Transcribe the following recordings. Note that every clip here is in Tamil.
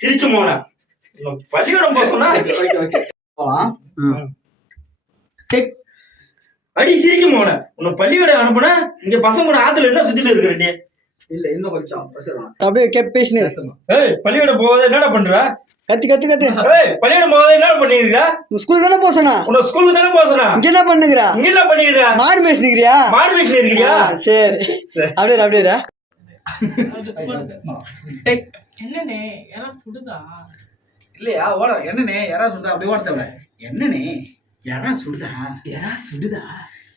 சிரிச்சு மோன. பள்ளிக்கூடம் போக சொன்னா போலாம். அடி சிரிக்க மோன. உன்னை பள்ளிக்கூடம் அனுப்புனா இங்க பசங்க கூட ஆத்துல என்ன சுத்திட்டு இருக்கிற நீ இல்ல இன்னும் கொஞ்சம் அப்படியே கேப் பேசினு ஏய் பள்ளிக்கூடம் போகாத என்னடா பண்ற? கத்து கத்து கத்து. ஏய் பள்ளிக்கூடம் போகாத என்ன பண்ணிருக்கா ஸ்கூல் தானே போக சொன்னா? உன்னை ஸ்கூலுக்கு தானே போக சொன்னா? இங்க என்ன பண்ணுகிறா? இங்க என்ன பண்ணிருக்கா மாடு பேசினுக்கிறியா மாடு பேசிட்டு இருக்கிறியா சரி. சரி. அப்படியே இரு, அப்படியே இரு. டேக் என்னண்ணே யாரா சுடுதா? இல்லையா? ஓட என்னண்ணே? யாரா சுடுதா? அப்படியே ஓட தேவை என்னண்ணே? யாரா சுடுதா? யாரா சுடுதா?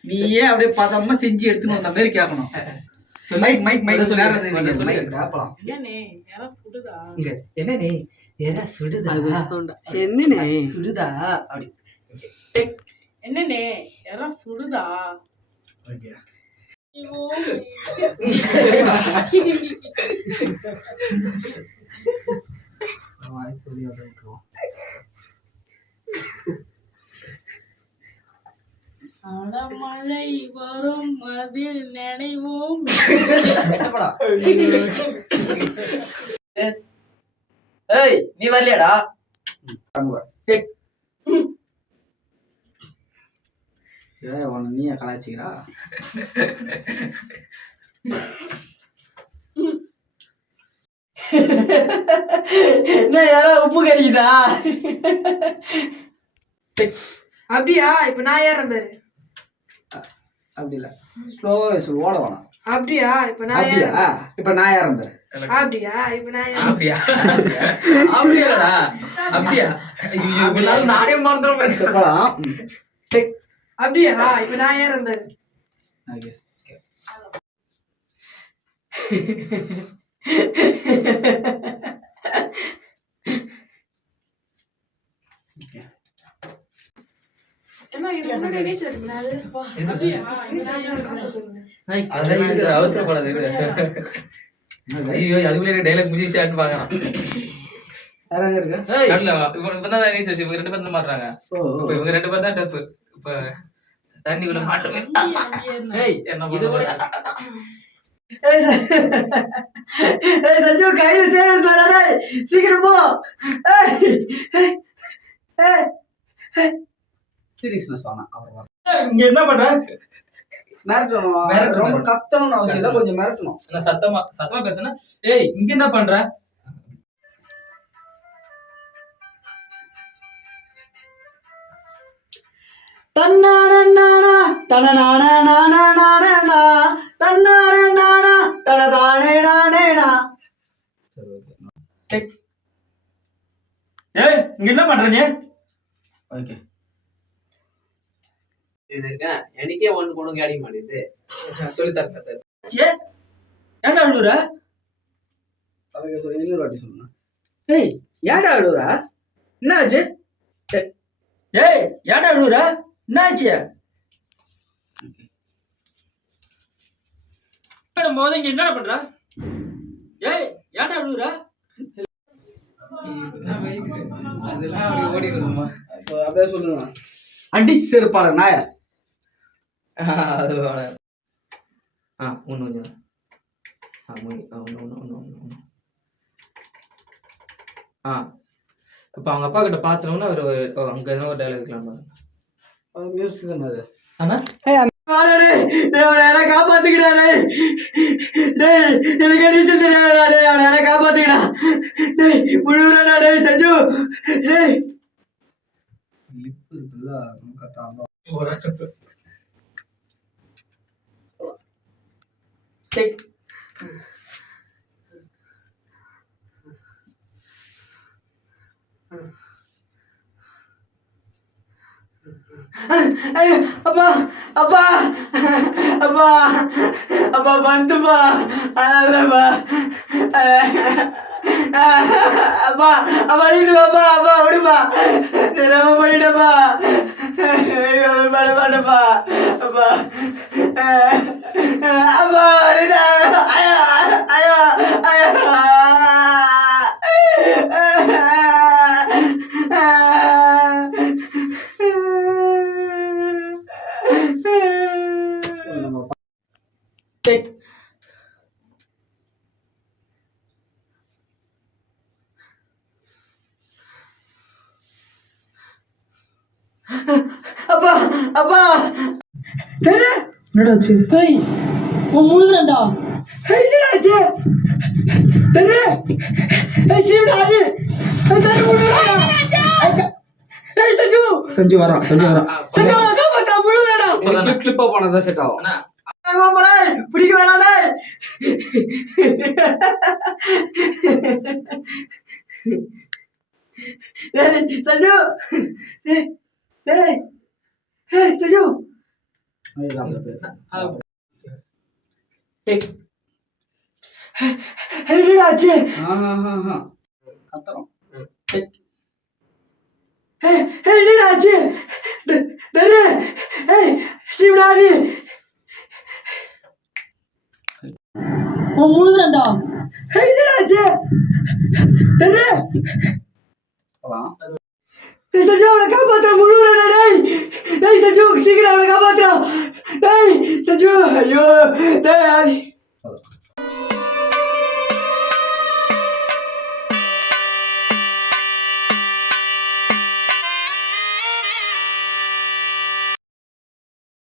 நீயே அப்படியே பதமா செஞ்சு எடுத்துன்னு வந்த மாதிரி கேட்கணும் மைக் மைக் மைக் இருக்கு. மைக் கேட்கலாம் என்னண்ணே? யாரா சுடுதா? என்னனே ஏதா சுடுதா? என்னண்ணே? சுடுதா? அப்படி. என்னண்ணே? யாரா சுடுதா? ஓகே. சொல்லி வந்துருக்கோம் அடமழை வரும் அதில் நினைவோம். ஏய் நீ வரலையாடா? ஏய் உன்னை நீயே கலாய்ச்சிக்கிறா? என்ன யாரோ உப்பு கறிக்குதா அப்படியா? இப்ப நான் ஏறேன் பாரு அப்படி இல்ல. ஸ்லோவா சொல்லு ஓட வேணாம். அப்படியா? இப்ப நான் அப்படியா? ஏறேன் இப்ப நான் யாரும் பாரு அப்படியா? இப்ப நான் ஏறேன் அப்படியா? அப்படியாடா? அப்படியா? ஐயோ, இவனால நானே போலாம் டேக் அப்படியா? இப்ப நான் ஏறேன் பாரு ஓகே என்ன இது முன்னாடி நீச்சல் அடிக்கணும் அது அப்படியா இப்ப நான் ஏறேன் சொல்லுங்க அதெல்லாம் அவசரப்படாத. ஐயோ அதுக்குள்ளே டைலாக் முடிச்சிட்டு பாக்குறான் யார் அங்க இருக்கு? கடல இவன் இப்பதான் நீச்சல் வச்சு இவங்க ரெண்டு பேரும் மாட்டுறாங்க. ஓ இப்ப இவங்க ரெண்டு பேரும் தான் டஃப் இப்ப தண்ணிக்குள்ள என்ன இது கூட சஞ்சு கையில சீக்கிரம் போ. ஏய், ஏய், ஏய். சீரியஸ்னஸ் வேணாம் அப்புறம் இங்க என்ன பண்ற? மிரட்டணும். ரொம்ப கத்தணும்னு அவசியம் இல்லை கொஞ்சம் மிரட்டணும். நான் சத்தமா சத்தமா பேசுனா? ஏய் இங்க என்ன பண்ற? தன்னானண்ணானா, தனநானநானநானனா, தன்னானண்ணானா, தனதானேனானேனா. ஏய் இங்க என்ன பண்ற நீ? ஓகே. இருக்கேன். எனக்கே ஒன்று கொண்டு கிடைக்க மாட்டேங்குது சொல்லி தரேன் ஏ ஏன்டா அழுகுற அதுக்கு சொல்லி இன்னொரு வாட்டி சொல்லுங்க ஏய் ஏன்டா அழுவுறா? என்ன ஆச்சு ஏய் ஏன்டா அழுகுற என்னாச்சு? மேடம் போது இங்க என்னடா பண்ற? ஏய் ஏன்டா அழுகுற அதெல்லாம் அப்படி ஓடி வருமா இப்போ அப்படியே சொல்லுங்க அடி செருப்பாள நாய அது. ஆ ஒன்று ஒன்று ஆ மூணு ஆ ஒன்று ஒன்று ஒன்று ஒன்று ஒன்று ஆ இப்போ அவங்க அப்பா கிட்ட பார்த்தோம்னா ஓ, அங்க எதனா ஒரு டைலாக் இருக்கலாம் பாருங்க மியூசிக் தானே அது? எனக்கு நீச்சல் தெரியாதுடா டேய், அவனை யாரா காப்பாத்துக்கிடா. டேய், முழுகுறாடா டேய், சஞ்சு. டேய். லிப் இருக்குல்ல கரெக்டாக டேய். ஐயோ, அப்பா அப்பா அப்பா அப்பா வந்துப்பா அதனாலப்பா அப்பா அப்பா இது அப்பா அப்பா விடுப்பா தெரியாம பண்ணிட்டப்பா ஐயோ பண்ண மாட்டப்பா அப்பா அப்பா ஐயோ ஐயோ ஐயோ. நம்ம டேக் என்னடா ஆச்சு ஹேய் நான் முழுகிறேன்டா ஏய், என்னடா ஆச்சு தரு ஏய் சீவிடா அது தரு க- ஏய் சஞ்சு. சஞ்சு வரான் சஞ்சு வரான் சஞ்சு அவனை காப்பாத்தா முழுகுறாடா கிளிப் கிளிப்பா போனதான் செட் ஆகும். பிடிக்க வேணாம். டேய் டேய் சஞ்சு. கத்துறோம் ஏய் ஏய், என்னடா ஆச்சு த- தரு ஏய் சீவிடாது நான் முழுகிறேன்டா ஏய் என்னடா ஆச்சு தரு போலாம் ஏய் சஞ்சு அவனை